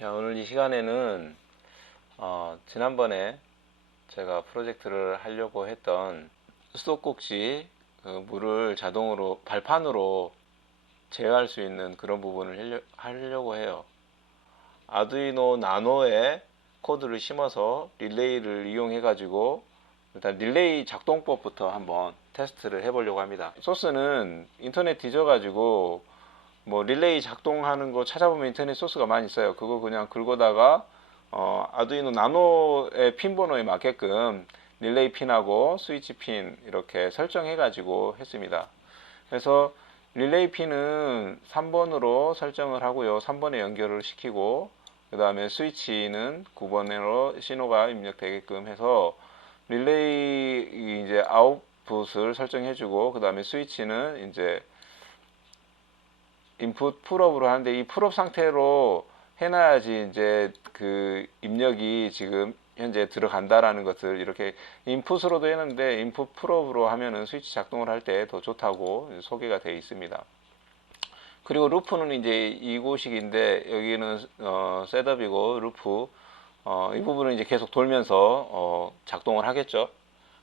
자, 오늘 이 시간에는 지난번에 제가 프로젝트를 하려고 했던 수도꼭지 물을 자동으로 발판으로 제어할 수 있는 그런 부분을 하려고 해요. 아두이노 나노에 코드를 심어서 릴레이를 이용해 가지고 일단 릴레이 작동법부터 한번 테스트를 해 보려고 합니다. 소스는 인터넷 뒤져 가지고 뭐 릴레이 작동하는 거 찾아보면 인터넷 소스가 많이 있어요. 그거 그냥 긁어다가 아두이노 나노의 핀 번호에 맞게끔 릴레이 핀하고 스위치 핀 이렇게 설정해 가지고 했습니다. 그래서 릴레이 핀은 3번으로 설정을 하고요. 3번에 연결을 시키고 그 다음에 스위치는 9번으로 신호가 입력되게끔 해서 릴레이 이제 아웃풋을 설정해 주고 그 다음에 스위치는 이제 인풋 풀업으로 하는데 이 풀업 상태로 해놔야지 이제 그 입력이 지금 현재 들어간다라는 것을 이렇게 인풋으로도 했는데 인풋 풀업으로 하면은 스위치 작동을 할 때 더 좋다고 소개가 되어 있습니다. 그리고 루프는 이제 이곳식인데 여기는 셋업이고 루프 이 부분은 이제 계속 돌면서 작동을 하겠죠.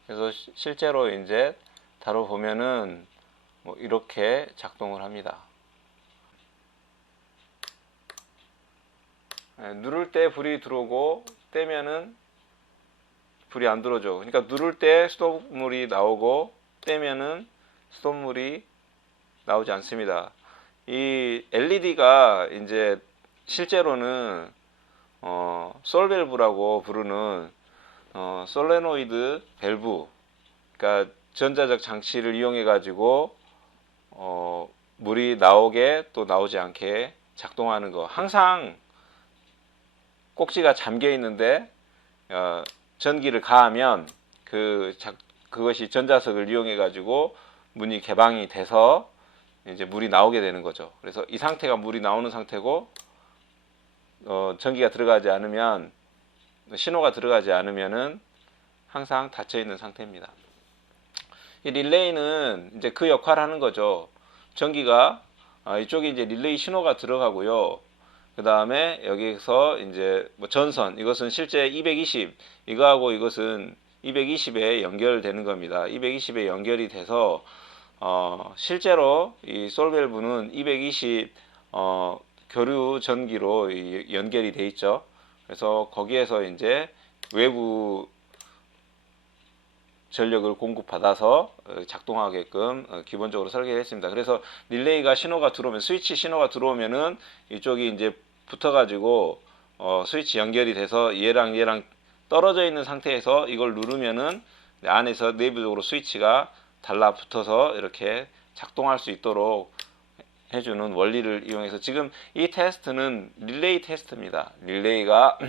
그래서 실제로 이제 다뤄보면은 뭐 이렇게 작동을 합니다. 누를 때 불이 들어오고 떼면은 불이 안 들어오죠. 그러니까 누를 때 스톱물이 나오고 떼면은 스톱물이 나오지 않습니다. 이 LED가 이제 실제로는 솔밸브라고 부르는 솔레노이드 밸브, 그러니까 전자적 장치를 이용해 가지고 물이 나오게 또 나오지 않게 작동하는 거. 항상 꼭지가 잠겨 있는데 전기를 가하면 그것이 전자석을 이용해 가지고 문이 개방이 돼서 이제 물이 나오게 되는 거죠. 그래서 이 상태가 물이 나오는 상태고 전기가 들어가지 않으면 신호가 들어가지 않으면은 항상 닫혀 있는 상태입니다. 이 릴레이는 이제 그 역할을 하는 거죠. 전기가 이쪽에 이제 릴레이 신호가 들어가고요. 그 다음에 여기서 이제 뭐 전선, 이것은 실제 220, 이거하고 이것은 220에 연결되는 겁니다. 220에 연결이 돼서 실제로 이 솔밸브는 220 교류 전기로 연결이 돼 있죠. 그래서 거기에서 이제 외부 전력을 공급받아서 작동하게끔 기본적으로 설계했습니다. 그래서 릴레이가 신호가 들어오면, 스위치 신호가 들어오면은 이쪽이 이제 붙어가지고 스위치 연결이 돼서 얘랑 떨어져 있는 상태에서 이걸 누르면은 안에서 내부적으로 스위치가 달라붙어서 이렇게 작동할 수 있도록 해주는 원리를 이용해서 지금 이 테스트는 릴레이 테스트입니다. 릴레이가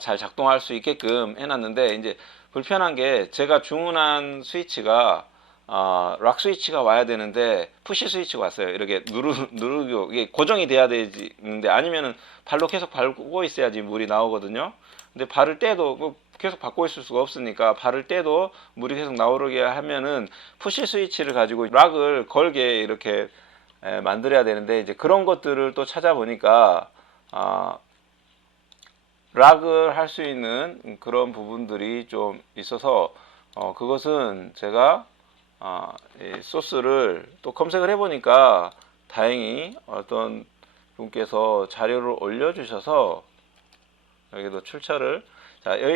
잘 작동할 수 있게끔 해놨는데 이제 불편한 게 제가 주문한 스위치가 락 스위치가 와야 되는데 푸시 스위치가 왔어요. 이렇게 누르고 이게 고정이 돼야 되는데 아니면은 발로 계속 밟고 있어야지 물이 나오거든요. 근데 바를 때도 계속 밟고 있을 수가 없으니까 바를 때도 물이 계속 나오게 하면은 푸시 스위치를 가지고 락을 걸게 이렇게 만들어야 되는데 이제 그런 것들을 또 찾아보니까 락을 할 수 있는 그런 부분들이 좀 있어서 그것은 제가 소스를 또 검색을 해보니까 다행히 어떤 분께서 자료를 올려주셔서 여기도 출처를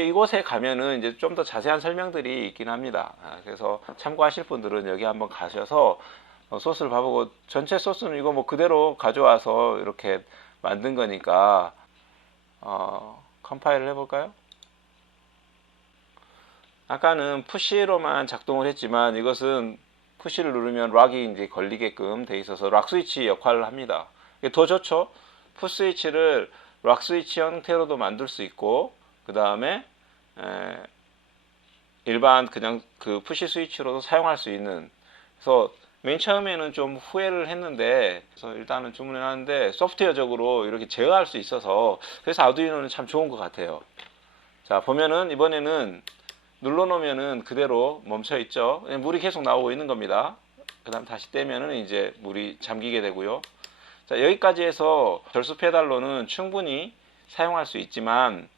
이곳에 가면은 이제 좀 더 자세한 설명들이 있긴 합니다. 그래서 참고하실 분들은 여기 한번 가셔서 소스를 봐보고 전체 소스는 이거 뭐 그대로 가져와서 이렇게 만든 거니까 컴파일을 해볼까요? 아까는 푸시로만 작동을 했지만 이것은 푸시를 누르면 락이 이제 걸리게끔 돼 있어서 락 스위치 역할을 합니다. 이게 더 좋죠? 푸시 스위치를 락 스위치 형태로도 만들 수 있고 그 다음에 일반 그냥 그 푸시 스위치로도 사용할 수 있는. 그래서 맨 처음에는 좀 후회를 했는데 그래서 일단은 주문해 놨는데 소프트웨어적으로 이렇게 제어할 수 있어서 그래서 아두이노는 참 좋은 것 같아요. 자, 보면은 이번에는 눌러 놓으면은 그대로 멈춰 있죠. 물이 계속 나오고 있는 겁니다. 그 다음 다시 떼면은 이제 물이 잠기게 되고요. 자, 여기까지 해서 절수 페달로는 충분히 사용할 수 있지만,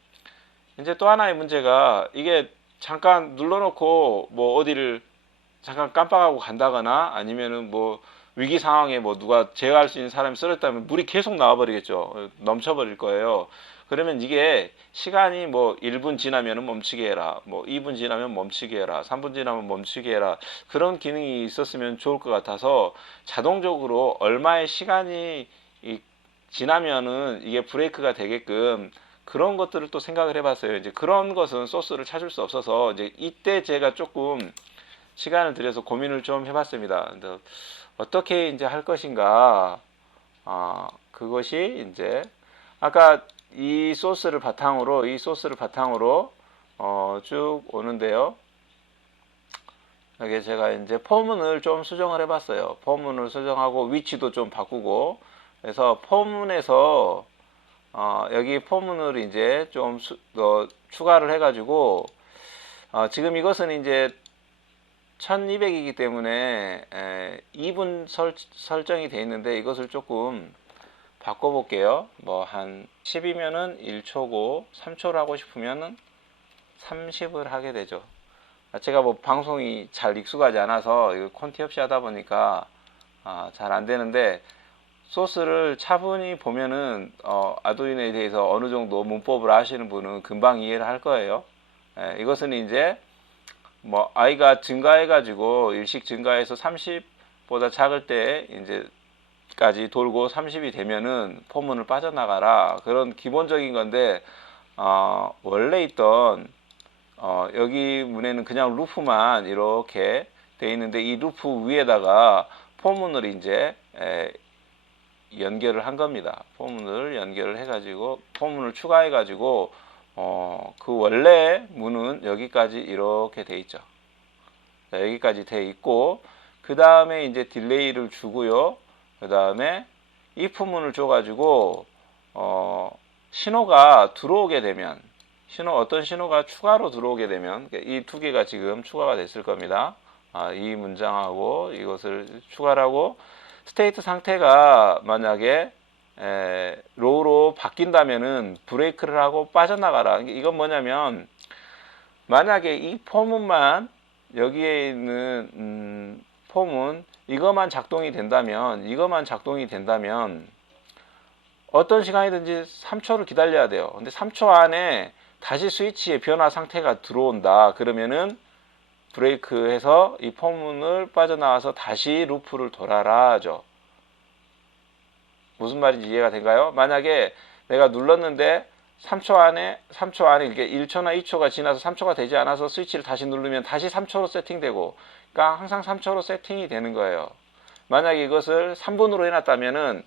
이제 또 하나의 문제가, 이게 잠깐 눌러놓고 뭐 어디를 잠깐 깜빡하고 간다거나 아니면은 뭐 위기 상황에 뭐 누가 제어할 수 있는 사람이 쓰러졌다면 물이 계속 나와버리겠죠. 넘쳐버릴 거예요. 그러면 이게 시간이 뭐 1분 지나면 멈추게 해라, 뭐 2분 지나면 멈추게 해라, 3분 지나면 멈추게 해라, 그런 기능이 있었으면 좋을 것 같아서 자동적으로 얼마의 시간이 지나면은 이게 브레이크가 되게끔 그런 것들을 또 생각을 해봤어요. 이제 그런 것은 소스를 찾을 수 없어서 이제 이때 제가 조금 시간을 들여서 고민을 좀 해봤습니다. 어떻게 이제 할 것인가. 그것이 이제 아까 이 소스를 바탕으로 쭉 오는데요. 여기 제가 이제 포문을 좀 수정을 해봤어요. 포문을 수정하고 위치도 좀 바꾸고, 그래서 포문에서 여기 포문을 이제 좀 추가를 해가지고, 지금 이것은 이제 1200이기 때문에 2분 설정이 되어 있는데, 이것을 조금 바꿔볼게요. 뭐 한 10이면은 1초고 3초를 하고 싶으면은 30을 하게 되죠. 제가 뭐 방송이 잘 익숙하지 않아서 이거 콘티 없이 하다 보니까 잘 안 되는데, 소스를 차분히 보면은 아두이노에 대해서 어느 정도 문법을 아시는 분은 금방 이해를 할 거예요. 이것은 이제 뭐 i가 증가해 가지고 일식 증가해서 30보다 작을 때 이제 까지 돌고 30이 되면은 포문을 빠져나가라, 그런 기본적인 건데, 원래 있던 여기 문에는 그냥 루프만 이렇게 돼 있는데, 이 루프 위에다가 포문을 이제 연결을 한 겁니다. 포문을 연결을 해가지고 포문을 추가해가지고 그 원래 문은 여기까지 이렇게 돼 있죠. 자, 여기까지 돼 있고, 그 다음에 이제 딜레이를 주고요. 그 다음에 if 문을 줘가지고 신호가 들어오게 되면, 어떤 신호가 추가로 들어오게 되면, 이 두 개가 지금 추가가 됐을 겁니다. 이 문장하고 이것을 추가를 하고, 스테이트 상태가 만약에 로우로 바뀐다면은 브레이크를 하고 빠져나가라. 이건 뭐냐면, 만약에 이 포문만, 여기에 있는 포문 이것만 작동이 된다면 어떤 시간이든지 3초를 기다려야 돼요. 근데 3초 안에 다시 스위치의 변화 상태가 들어온다. 그러면은 브레이크해서 이 포문을 빠져나와서 다시 루프를 돌아라 하죠. 무슨 말인지 이해가 된가요? 만약에 내가 눌렀는데 3초 안에 이게 1초나 2초가 지나서 3초가 되지 않아서 스위치를 다시 누르면 다시 3초로 세팅되고, 그러니까 항상 3초로 세팅이 되는 거예요. 만약에 이것을 3분으로 해놨다면은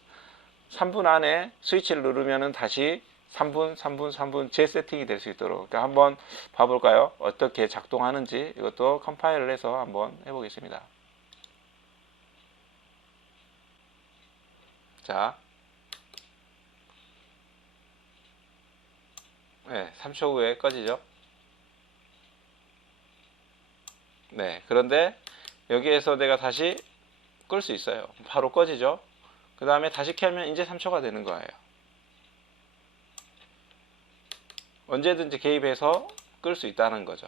3분 안에 스위치를 누르면은 다시 3분 재세팅이 될 수 있도록. 그러니까 한번 봐볼까요? 어떻게 작동하는지. 이것도 컴파일을 해서 한번 해보겠습니다. 자, 네, 3초 후에 꺼지죠. 네, 그런데 여기에서 내가 다시 끌 수 있어요. 바로 꺼지죠. 그 다음에 다시 켜면 이제 3초가 되는 거예요. 언제든지 개입해서 끌 수 있다는 거죠.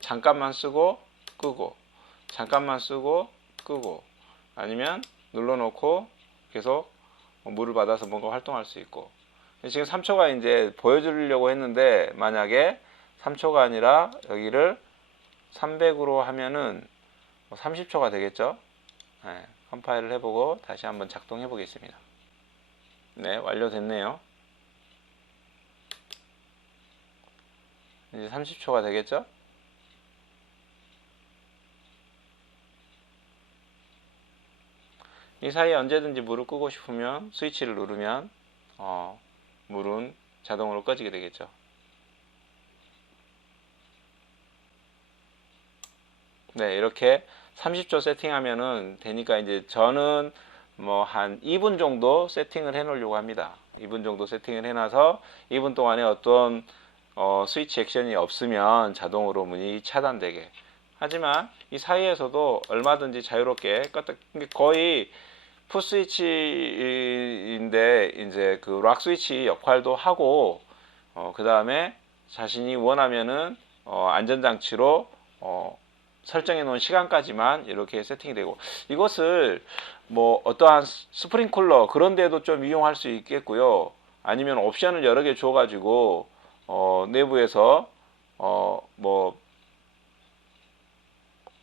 잠깐만 쓰고 끄고, 잠깐만 쓰고 끄고, 아니면 눌러놓고 계속 물을 받아서 뭔가 활동할 수 있고. 지금 3초가 이제 보여주려고 했는데, 만약에 3초가 아니라 여기를 300으로 하면은 30초가 되겠죠. 네, 컴파일을 해보고 다시 한번 작동해 보겠습니다. 네, 완료됐네요. 이제 30초가 되겠죠. 이 사이에 언제든지 물을 끄고 싶으면 스위치를 누르면 물은 자동으로 꺼지게 되겠죠. 네, 이렇게 30초 세팅하면은 되니까, 이제 저는 뭐 한 2분 정도 세팅을 해 놓으려고 합니다. 2분 정도 세팅을 해놔서 2분 동안에 어떤 스위치 액션이 없으면 자동으로 문이 차단되게. 하지만 이 사이에서도 얼마든지 자유롭게 껐다, 거의 풋 스위치인데 이제 그 락 스위치 역할도 하고 그 다음에 자신이 원하면은 안전장치로 설정해 놓은 시간까지만 이렇게 세팅이 되고, 이것을 뭐 어떠한 스프링클러 그런 데도 좀 이용할 수 있겠고요. 아니면 옵션을 여러 개 줘 가지고 내부에서 뭐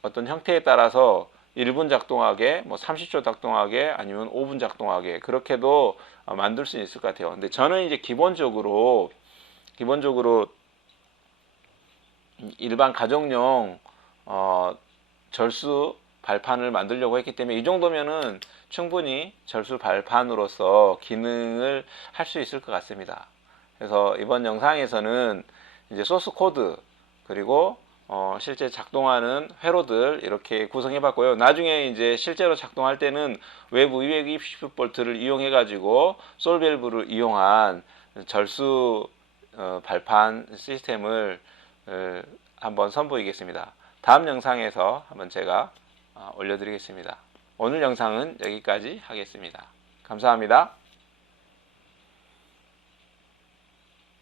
어떤 형태에 따라서 1분 작동하게, 뭐 30초 작동하게, 아니면 5분 작동하게, 그렇게도 만들 수 있을 것 같아요. 근데 저는 이제 기본적으로 일반 가정용 절수 발판을 만들려고 했기 때문에 이 정도면은 충분히 절수 발판으로서 기능을 할 수 있을 것 같습니다. 그래서 이번 영상에서는 이제 소스 코드, 그리고 실제 작동하는 회로들 이렇게 구성해 봤고요. 나중에 이제 실제로 작동할 때는 외부 220V를 이용해 가지고 솔밸브를 이용한 절수 발판 시스템을 한번 선보이겠습니다. 다음 영상에서 한번 제가 올려드리겠습니다. 오늘 영상은 여기까지 하겠습니다. 감사합니다.